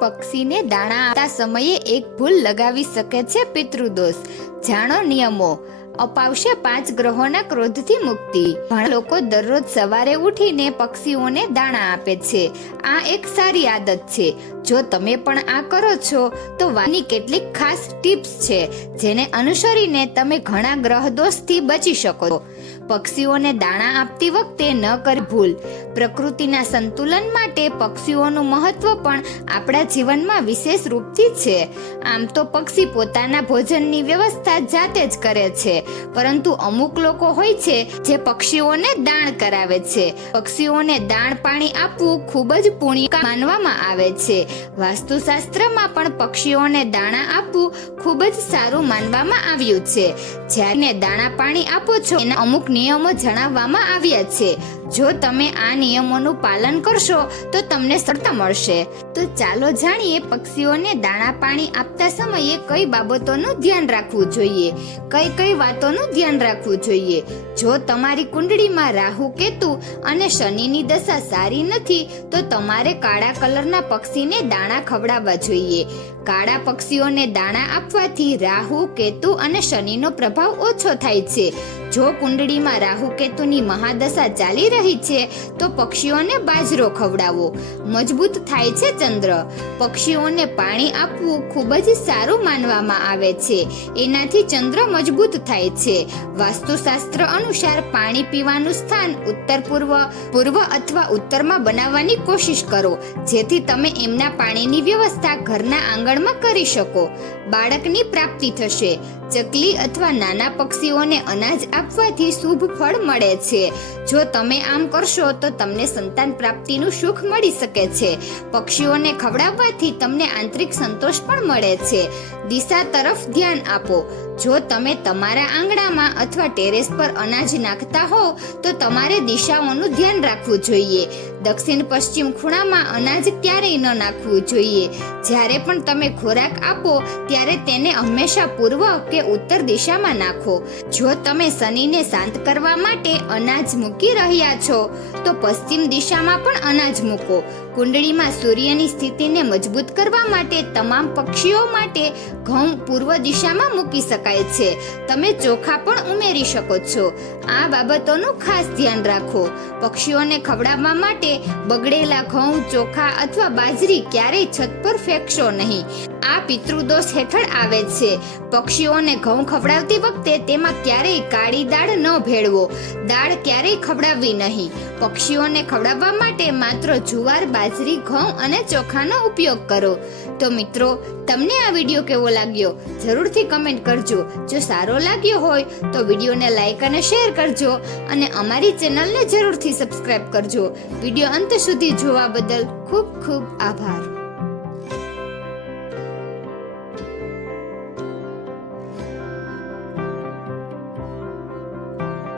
પક્ષીને દાણા આપતા સમયે એક ભૂલ લગાવી શકે છે પિતૃદોષ. જાણો નિયમો. અપાવશે 5 ગ્રહોના ક્રોધથી મુક્તિ. ઘણા લોકો દરરોજ સવારે ઉઠીને પક્ષીઓને દાણા આપે છે. આ એક સારી આદત છે. જો તમે પણ આ કરો છો તો વાની કેટલીક ખાસ ટિપ્સ છે જેને અનુસરીને તમે ઘણા ગ્રહ દોષથી બચી શકો છો. પક્ષીઓને દાણા આપતી વખતે ન કરી ભૂલ. પ્રકૃતિના સંતુલન માટે પક્ષીઓનું મહત્વ પણ આપણા જીવનમાં વિશેષ રૂપથી છે. આમ તો પક્ષી પોતાના ભોજનની વ્યવસ્થા જાતે જ કરે છે, પરંતુ અમુક લોકો હોય છે જે પક્ષીઓને દાણ કરાવે છે. પક્ષીઓને દાણ પાણી આપવું ખૂબ જ પુણ્ય માનવામાં આવે છે. વાસ્તુશાસ્ત્રમાં પણ પક્ષીઓને દાણા આપવું ખૂબ જ સારું માનવામાં આવ્યું છે. જ્યારે દાણા પાણી આપો છો એના અમુક નિયમો જણાવવામાં આવ્યા છે. જો તમે આ નિયમોનું પાલન કરશો તો તમને સફળતા મળશે. તો ચાલો જાણીએ પક્ષીઓને દાણા પાણી આપતા સમયે કઈ બાબતોનું ધ્યાન રાખવું જોઈએ, કઈ વાતોનું ધ્યાન રાખવું જોઈએ. જો તમારી કુંડળીમાં રાહુ, કેતુ અને શનિની દશા સારી નથી તો તમારે કાળા કલરના પક્ષીને દાણા ખવડાવવા જોઈએ. કાળા પક્ષીઓને દાણા આપવાથી રાહુ, કેતુ અને શનિનો પ્રભાવ ઓછો થાય છે. જો કુંડળીમાં રાહુ કેતુની મહાદશા ચાલી રહી છે તો પક્ષીઓને બાજરો ખવડાવો. મજબૂત થાય છે ચંદ્ર. પક્ષીઓને પાણી આપવું ખૂબ જ સારું માનવામાં આવે છે. એનાથી ચંદ્ર મજબૂત થાય છે. વાસ્તુશાસ્ત્ર અનુસાર પાણી પીવાનું સ્થાન ઉત્તર પૂર્વ અથવા ઉત્તરમાં બનાવવાની કોશિશ કરો, જેથી તમે એમના પાણીની વ્યવસ્થા ઘરના આંગણમાં કરી શકો. બાળકની પ્રાપ્તિ થશે. ચકલી અથવા નાના પક્ષીઓને અનાજ આપવાથી શુભ ફળ મળે છે. જો તમે આમ કરશો તો તમને સંતાન પ્રાપ્તિનું સુખ મળી શકે છે. પક્ષીઓને ખવડાવવાથી તમને આંતરિક સંતોષ પણ મળે છે. દિશા તરફ ધ્યાન આપો. જો તમે તમારા આંગણામાં અથવા ટેરેસ પર અનાજ નાખતા હોવ તો તમારે દિશાઓનું ધ્યાન રાખવું જોઈએ. દક્ષિણ પશ્ચિમ ખૂણામાં અનાજ ક્યારેય ન નાખવું જોઈએ. જ્યારે પણ તમે ખોરાક આપો ત્યારે તેને હંમેશા પૂર્વ કે ઉત્તર દિશામાં નાખો. જો તમે શનિને શાંત કરવા માટે અનાજ મૂકી રહ્યા છો તો પશ્ચિમ દિશામાં પણ અનાજ મૂકો. કુંડળીમાં સૂર્યની સ્થિતિને મજબૂત કરવા માટે તમામ પક્ષીઓ માટે ઘઉં પૂર્વ દિશામાં મૂકી શકાય છે. તમે ચોખા પણ ઉમેરી શકો છો. આ બાબતોનું ખાસ ધ્યાન રાખો. પક્ષીઓને ખવડાવવા માટે બગડેલા ઘઉં, ચોખા અથવા બાજરી ક્યારેય છત પર ફેંકશો નહીં. આ પિતૃદોષ હેઠળ આવે છે. પક્ષીઓને ઘઉં ખવડાવતી વખતે તેમાં ક્યારેય કાળી દાળ ન ભેળવો. દાળ ક્યારેય ખવડાવવી નહીં. પક્ષીઓને ખવડાવવા માટે માત્ર જુવાર, બાજરી, ઘઉં અને ચોખાનો ઉપયોગ કરો. તો મિત્રો, તમને આ વિડીયો કેવો લાગ્યો જરૂરથી કમેન્ટ કરજો. જો સારો લાગ્યો હોય તો વિડીયોને લાઈક અને શેર કરજો અને અમારી ચેનલને જરૂરથી સબસ્ક્રાઇબ કરજો. વિડીયો અંત સુધી જોવા બદલ ખૂબ ખૂબ આભાર.